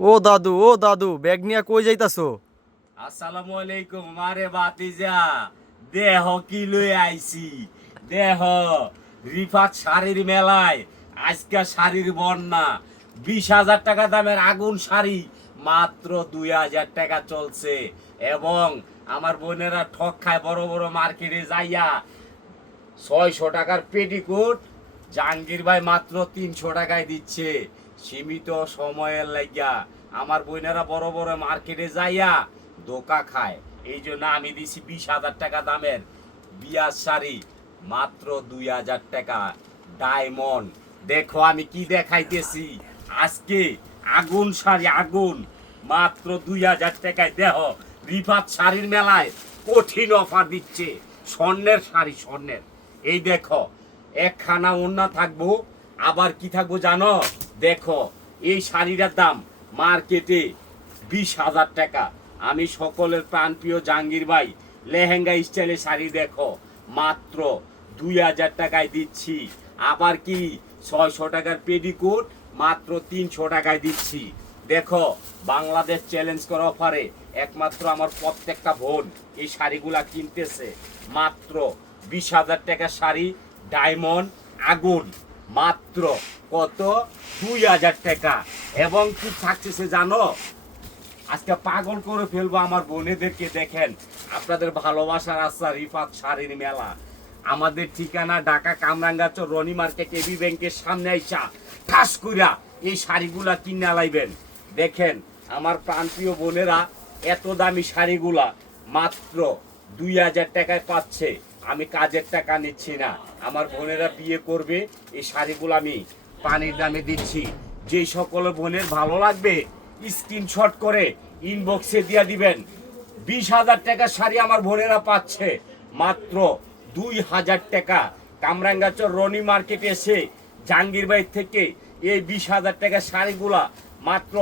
ও দাদু ব্যাগ নিয়ে কই যাইতাছো? আসসালামু আলাইকুম মারে বাতিজা। দেহ কি লই আইছি। দেহ রিফাত শাড়ির মেলায় আজকে শাড়ির বন্যা। 20,000 টাকা দামের আগুন শাড়ি মাত্র 2,000 টাকা চলছে। এবং আমার বোনেরা ঠক খায় বড় বড় মার্কেটে যাইয়া 600 টাকার পেটিকোট জাহাঙ্গীর ভাই মাত্র 300 টাকায় দিচ্ছে। সীমিত সময়ের লাগিয়া আমার বোনেরা বড় বড় মার্কেটে যাইয়া ধোকা খায়। এই জন্য আমি দিছি 20,000 টাকা দামের বিয়ার শাড়ি মাত্র 2,000 টাকা ডায়মন্ড। দেখো আমি কি দেখাইতেছি আজকে। আগুন শাড়ি আগুন মাত্র 2,000 টাকায়। দেহ রিফাত শাড়ির মেলায় কঠিন অফার দিচ্ছে। স্বর্ণের শাড়ি স্বর্ণের। এই দেখো একখানা ওড়না থাকবো, আবার কি থাকবো জানো? দেখো এই শাড়িটার দাম মার্কেটে 20,000 টাকা। আমি সকলের প্রাণপ্রিয় জাহাঙ্গীর ভাই লেহেঙ্গা স্টাইলের শাড়ি দেখো মাত্র 2,000 টাকায় দিচ্ছি। আবার কি 600 টাকার পেডিকোট মাত্র 300 টাকায় দিচ্ছি। দেখো বাংলাদেশ চ্যালেঞ্জ করা অফারে একমাত্র আমার প্রত্যেকটা বোন এই শাড়িগুলা কিনতেছে। মাত্র 20,000 টাকার শাড়ি ডায়মন্ড আগুন মাত্র কত? 2,000 টাকা। এবং কি থাকতেছে জানো? আজকে পাগল করে ফেলবো আমার বোনেদেরকে। দেখেন আপনাদের ভালোবাসার আশা রিফাত শাড়ির মেলা। আমাদের ঠিকানা ঢাকা কামরাঙ্গাচর রনি মার্কেট এবি ব্যাংকের সামনে আইসা ঠাস কইরা এই শাড়িগুলা কিনে লাইবেন। দেখেন আমার প্রাণপ্রিয় বোনেরা এত দামি শাড়িগুলা মাত্র 2,000 টাকায় পাচ্ছে। আমি কাজের টাকা নিচ্ছি না। আমার বোনেরা বিয়ে করবে, এই শাড়িগুলো আমি পানির দামে দিচ্ছি। যে সকল বোনের ভালো লাগবে স্ক্রিনশট করে ইনবক্সে দিয়ে দিবেন। 20,000 টাকার শাড়ি আমার বোনেরা পাচ্ছে মাত্র 2,000 টাকা। কামরাঙ্গাচর রনি মার্কেটে এসে জাহাঙ্গীর ভাই থেকে এই 20,000 টাকার শাড়িগুলা মাত্র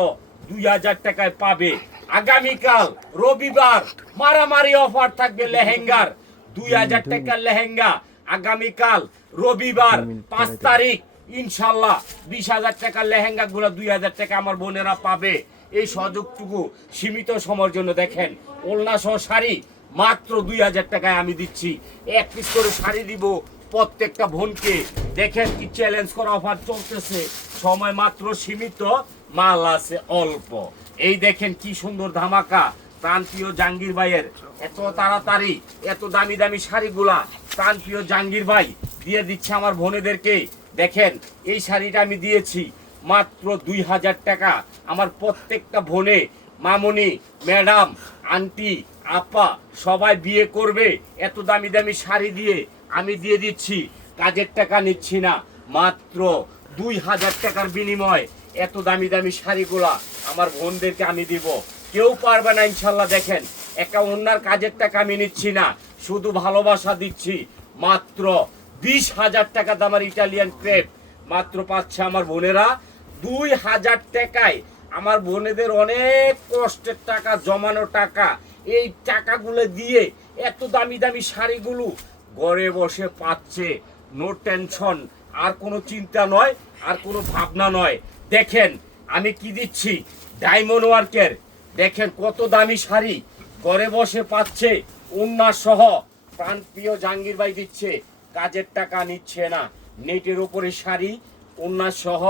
2,000 টাকায় পাবে। আগামীকাল রবিবার মারামারি অফার থাকবে লেহেঙ্গার। 2,000 টাকার লেহেঙ্গা আগামীকাল রবিবার 5 তারিখ ইনশাল্লাহ 20,000 টাকার লেহেঙ্গা গুলো 2,000 টাকা আমার বোনেরা পাবে। এই সুযোগটুকু সীমিত সময়ের জন্য। দেখেন ওলনা সহ শাড়ি মাত্র 2,000 টাকায় আমি দিচ্ছি। এক পিস করে শাড়ি দিব প্রত্যেকটা বোনকে। দেখেন কি চ্যালেঞ্জ করা অফার চলতেছে। সময় মাত্র সীমিত, মাল আছে অল্প। এই দেখেন কি সুন্দর ধামাকা প্রাণপ্রিয় জাহাঙ্গীর ভাইয়ের। এত তাড়াতাড়ি এত দামি দামি শাড়িগুলা প্রাণপ্রিয় জাহাঙ্গীর ভাই দিয়ে দিচ্ছে আমার বোনেদেরকে। দেখেন এই শাড়িটা আমি দিয়েছি মাত্র 2,000 টাকা। আমার প্রত্যেকটা বোনে মামনি ম্যাডাম আন্টি আপা সবাই বিয়ে করবে এত দামি দামি শাড়ি দিয়ে আমি দিয়ে দিচ্ছি। কাজের টাকা নিচ্ছি না। মাত্র 2,000 টাকার বিনিময়ে এত দামি দামি শাড়িগুলা আমার বোনদেরকে আমি দিব। কেউ পারবে না ইনশাল্লাহ। দেখেন একা অন্যার কাজের টাকা আমি নিচ্ছি না, শুধু ভালোবাসা দিচ্ছি। মাত্র 20,000 টাকা দামের ইটালিয়ান ক্রেপ মাত্র পাচ্ছে আমার বোনেরা 2,000 টাকায়। আমার বোনেদের অনেক কষ্টের টাকা, জমানো টাকা, এই টাকাগুলো দিয়ে এত দামি দামি শাড়িগুলো ঘরে বসে পাচ্ছে। নো টেনশন, আর কোনো চিন্তা নয়, আর কোনো ভাবনা নয়। দেখেন আমি কি দিচ্ছি ডায়মন্ড ওয়ার্কের। দেখেন কত দামি শাড়ি ঘরে বসে পাচ্ছে ওন্না সহ। প্রাণপ্রিয় জাহাঙ্গীর ভাই দিচ্ছে, কাজের টাকা নিচ্ছে না। নেটের উপরে শাড়ি ওন্না সহ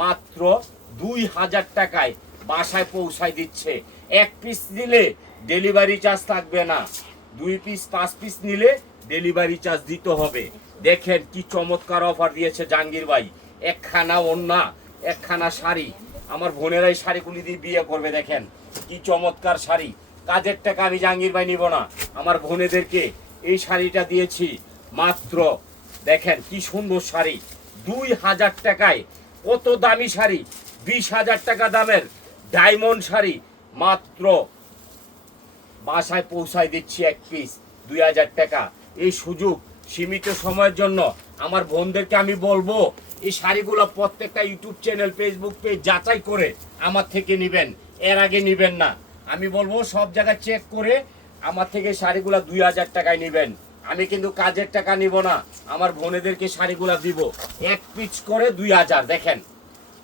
মাত্র 2,000 টাকায় বাসায় পৌঁছায় দিচ্ছে। এক পিস নিলে ডেলিভারি চার্জ থাকবে না, 2 পিস 5 পিস নিলে ডেলিভারি চার্জ দিতে হবে। দেখেন কি চমৎকার অফার দিয়েছে জাহাঙ্গীর ভাই। একখানা ওন্না একখানা শাড়ি আমার বোনেরাই শাড়িগুলি দিয়ে বিয়ে করবে। দেখেন কি চমৎকার শাড়ি। কাজের টাকা আমি জাহাঙ্গীর ভাই নিব না, আমার বোনেদেরকে এই শাড়িটা দিয়েছি মাত্র। দেখেন কি সুন্দর শাড়ি 2,000 টাকায়। কত দামি শাড়ি, 20,000 টাকা দামের ডায়মন্ড শাড়ি মাত্র বাসায় পৌঁছায় দিচ্ছি এক পিস 2,000 টাকা। এই সুযোগ সীমিত সময়ের জন্য। আমার বোনদেরকে আমি বলবো এই শাড়িগুলো প্রত্যেকটা ইউটিউব চ্যানেল ফেসবুক পেজ যাচাই করে আমার থেকে নেবেন, এর আগে নেবেন না। আমি বলবো সব জায়গায় চেক করে আমার থেকে শাড়িগুলো 2,000 টাকায় নেবেন। আমি কিন্তু কাজের টাকা নিব না, আমার বোনেদেরকে শাড়িগুলো দিব এক পিস করে 2,000। দেখেন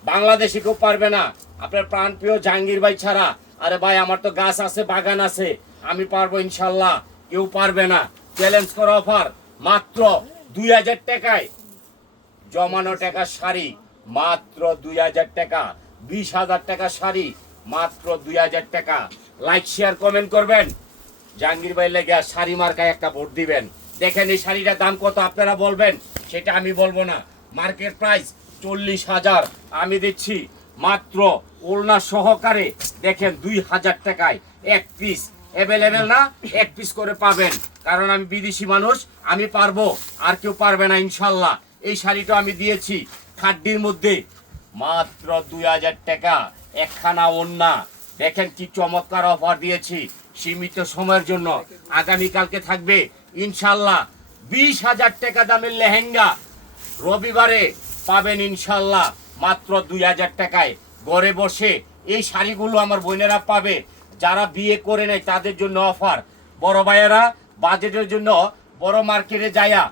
বাংলাদেশি কেউ পারবে না আপনার প্রাণপ্রিয় জাহাঙ্গীর ভাই ছাড়া। আরে ভাই আমার তো গাছ আছে, বাগান আছে, আমি পারবো ইনশাল্লাহ, কেউ পারবে না। চ্যালেঞ্জ করা অফার মাত্র 2000 টাকায়, জমানো টাকা শাড়ি মাত্র 2000 টাকা, 20,000 টাকা শাড়ি মাত্র 2000 টাকা। লাইক শেয়ার কমেন্ট করবেন, জাহাঙ্গীর ভাই লেগে শাড়ি মার্কায় একটা ভোট দিবেন। দেখেন এই শাড়িটার দাম কত আপনারা বলবেন, সেটা আমি বলবো না। মার্কেট প্রাইস 40,000, আমি দিচ্ছি মাত্র ওলনা সহকারে দেখেন 2000 টাকায় এক পিস। অ্যাভেলেবেল না, এক পিস করে পাবেন, কারণ আমি বিদেশি মানুষ, আমি পারবো, আর কেউ পারবে না ইনশাল্লাহ। এই শাড়িটা আমি দিয়েছি খাড্ডির মধ্যে মাত্র 2000 টাকা, একখানা ওন্না। দেখেন কি চমৎকার অফার দিয়েছি সীমিত সময়ের জন্য, আগামীকালকে থাকবে ইনশাল্লাহ। 20,000 টাকা দামের লেহেঙ্গা রবিবারে পাবেন ইনশাল্লাহ মাত্র 2000 টাকায়। ঘরে বসে এই শাড়িগুলো আমার বোনেরা পাবে, যারা বিয়ে করে নেয় তাদের জন্য অফার। বড় ভাইয়েরা বাজেটের জন্য বড় মার্কেটে যায়া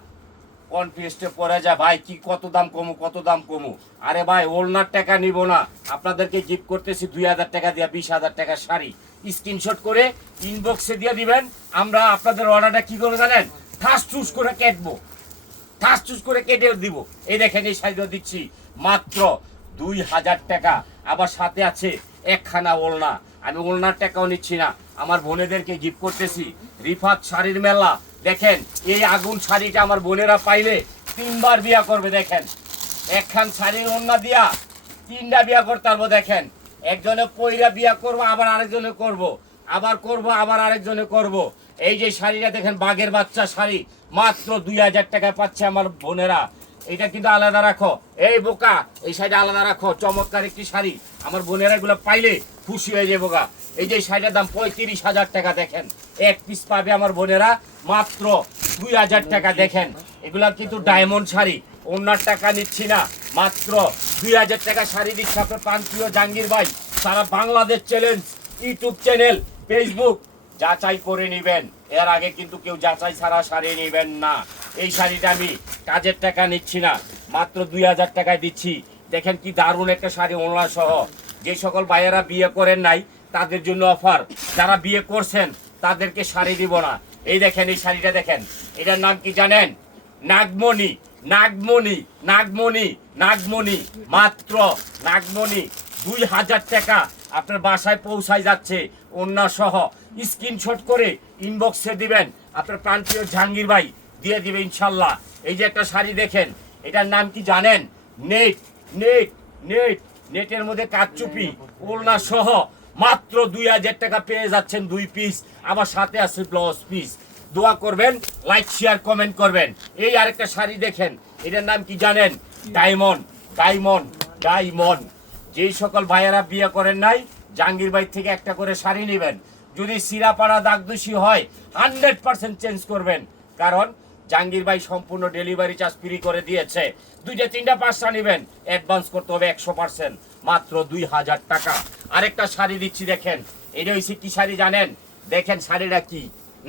কনফিউজে পড়ে যায়, ভাই কি কত দাম কমু, কত দাম কমু। আরে ভাই ওলনার টাকা নিব না, আপনাদেরকে গিফট করতেছি 2000 টাকা দিয়া 20,000 টাকার শাড়ি। স্ক্রিনশট করে ইনবক্সে দিয়ে দিবেন, আমরা আপনাদের অর্ডারটা কি করে জানেন, ঠাস ঠুস করে কাটবো, ঠাস ঠুস করে কেটে দিব। এই দেখেন এই শাড়িটা দিচ্ছি মাত্র 2000 টাকা, আবার সাথে আছে একখানা ওলনা। আমি ওলনার টাকাও নিচ্ছি না, আমার বোনেদেরকে গিফট করতেছি। রিফাত শাড়ির মেলা, দেখেন এই আগুন শাড়িটা আমার বোনেরা পাইলে 3বার বিয়া করবে। দেখেন একখান শাড়ির ওড়না দিয়া 3টা বিয়া করতে পারবো। দেখেন একজনে পয়রা বিয়া করবো, আবার আরেকজনে করব, আবার করব, আবার আরেকজনে করব। এই যে শাড়িটা দেখেন বাঘের বাচ্চা শাড়ি মাত্র 2000 টাকায় পাচ্ছে আমার বোনেরা। এটা কিন্তু আলাদা রাখো, এই বোকা এই শাড়িটা আলাদা রাখো, চমৎকার একটি শাড়ি, আমার বোনেরা এগুলো পাইলে খুশি হয়ে যাবে বোকা। এই যে শাড়িটার দাম 35,000 টাকা, দেখেন এক পিস পাবে আমার বোনেরা মাত্র 2000 টাকা। দেখেন এগুলা কিন্তু ডায়মন্ড শাড়ি, ওনার টাকা নিচ্ছি না, মাত্র 2000 টাকা শাড়ি দিচ্ছে আপনার প্রান্তীয় জাহাঙ্গীর ভাই। সারা Bangladesh challenge, YouTube channel, Facebook যাচাই করে নেবেন, এর আগে কিন্তু কেউ যাচাই ছাড়া শাড়ি নেবেন না। এই শাড়িটা আমি কাজের টাকা নিচ্ছি না, মাত্র 2000 টাকায় দিচ্ছি। দেখেন কি দারুণ একটা শাড়ি ওড়না সহ। যে সকল ভাইয়েরা বিয়ে করেন নাই তাদের জন্য অফার, যারা বিয়ে করছেন তাদেরকে শাড়ি দিব না। এই দেখেন এই শাড়িটা দেখেন, এটার নাম কি জানেন, নাগমণি, নাগমণি, নাগমণি, নাগমণি, মাত্র নাগমণি 2000 টাকা আপনার বাসায় পৌঁছায় যাচ্ছে ওড়না সহ। স্ক্রিনশট করে ইনবক্সে দিবেন, আপনার প্রান্তীয় জাহাঙ্গীর ভাই দিয়ে দিবে ইনশাল্লাহ। এই যে একটা শাড়ি দেখেন, এটার নাম কি জানেন, নেট, নেট, নেট, নেটের মধ্যে কাচচুপি ওড়না সহ মাত্র 2000 টাকা পেয়ে যাচ্ছেন 2 পিস, আবার সাথে আছে ব্লাউজ পিস। দোয়া করবেন, লাইক শেয়ার কমেন্ট করবেন। এই আরেকটা শাড়ি দেখেন, এটার নাম কি জানেন, ডায়মন্ড, ডায়মন্ড, ডায়মন্ড। যেই সকল ভাইয়েরা বিয়ে করেন নাই জাহাঙ্গীর ভাই থেকে একটা করে শাড়ি নেবেন। যদি সিরাপাড়া দাগদুষি হয় 100% চেঞ্জ করবেন, কারণ জাহাঙ্গীর ভাই সম্পূর্ণ ডেলিভারি চার্জ ফ্রি করে দিয়েছে। 2টা 3টা 5টা নেবেন, অ্যাডভান্স করতে হবে 100%, মাত্র 2000 টাকা। আরেকটা শাড়ি দিচ্ছি দেখেন, এটা হচ্ছে কি শাড়ি জানেন, দেখেন শাড়িটা কি,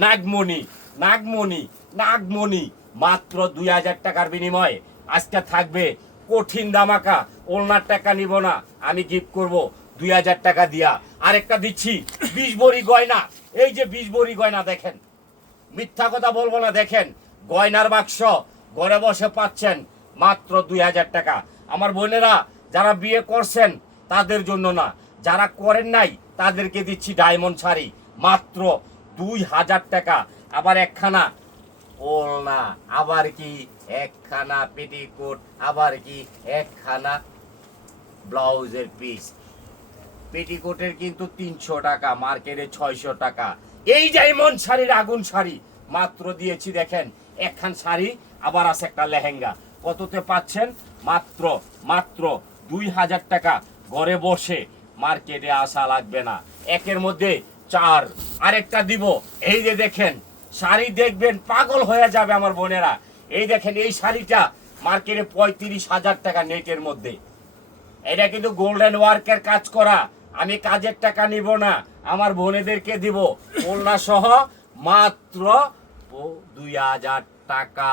নাগমণি, নাগমণি, নাগমণি, মাত্র 2000 টাকার বিনিময়ে আজকে থাকবে কঠিন দামাকা। ওলনার টাকা নিব না, আমি গিফট করব 2000 টাকা দিয়া। আরেকটা দিচ্ছি 20 ভরি গয়না, এই যে 20 ভরি গয়না দেখেন, মিথ্যা কথা বলবো না, দেখেন গয়নার বাক্স ঘরে বসে পাচ্ছেন মাত্র 2000 টাকা। আমার বোনেরা যারা বিয়ে করছেন তাদের জন্য না, যারা করেন নাই তাদেরকে দিচ্ছি ডায়মন্ড শাড়ি মাত্র 2000 টাকা। আবার একখানা ওলনা, আবার কি একখানা পেটিকোট, আবার কি একখানা ব্লাউজের পিস। পেটিকোটের কিন্তু 300 টাকা, মার্কেটে 600 টাকা। এই ডায়মন্ড শাড়ির আগুন শাড়ি মাত্র দিয়েছি দেখেন একখান শাড়ি, আবার আছে একটা লেহেঙ্গা। কততে পাচ্ছেন, মাত্র মাত্র 2000 টাকা। ঘরে বসে মার্কেটে আসা লাগবে না, একের মধ্যে 4। আরেকটা দিব, এই যে দেখেন শাড়ি দেখবেন পাগল হয়ে যাবে আমার বোনেরা। এই দেখেন এই শাড়িটা মার্কেটে 35,000 টাকা নেটের মধ্যে। এটা কিন্তু গোল্ডেন ওয়ার্কের কাজ করা, আমি কাজের টাকা নিব না, আমার বোনেদেরকে দিব ওড়না সহ মাত্র 2000 টাকা।